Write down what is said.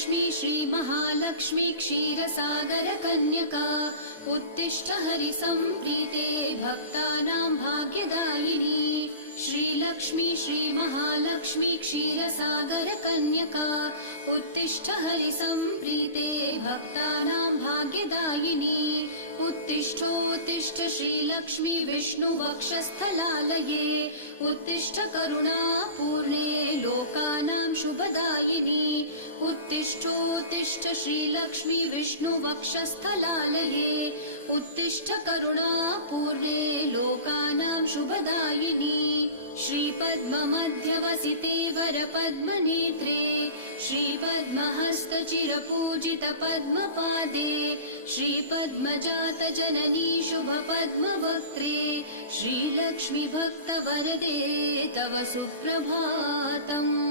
श्रीलक्ष्मी श्रीमहालक्ष्मी क्षीरसागरकन्यका उत्तिष्ठ हरिसम्प्रीते भक्तानां भाग्यदायिनी। श्रीलक्ष्मी श्रीमहालक्ष्मी क्षीरसागरकन्यका उत्तिष्ठ हरिसम्प्रीते भक्तानां भाग्यदायिनी। उत्तिष्ठोत्तिष्ठ श्रीलक्ष्मी विष्णुवक्षस्थलालये उत्तिष्ठ करुणापूर्णे लोकानां शुभदायिनी। उत्तिष्ठोत्तिष्ठ श्रीलक्ष्मी विष्णुवक्षस्थलालये उत्तिष्ठ करुणापूर्णे लोकानां शुभदायिनी। श्रीपद्ममध्यवसिते वरपद्मनेत्रे श्रीपद्महस्तचिरपूजितपद्मपादे श्रीपद्मजातजननी शुभपद्मवक्त्रे श्रीलक्ष्मी भक्तवरदे तव सुप्रभातम्।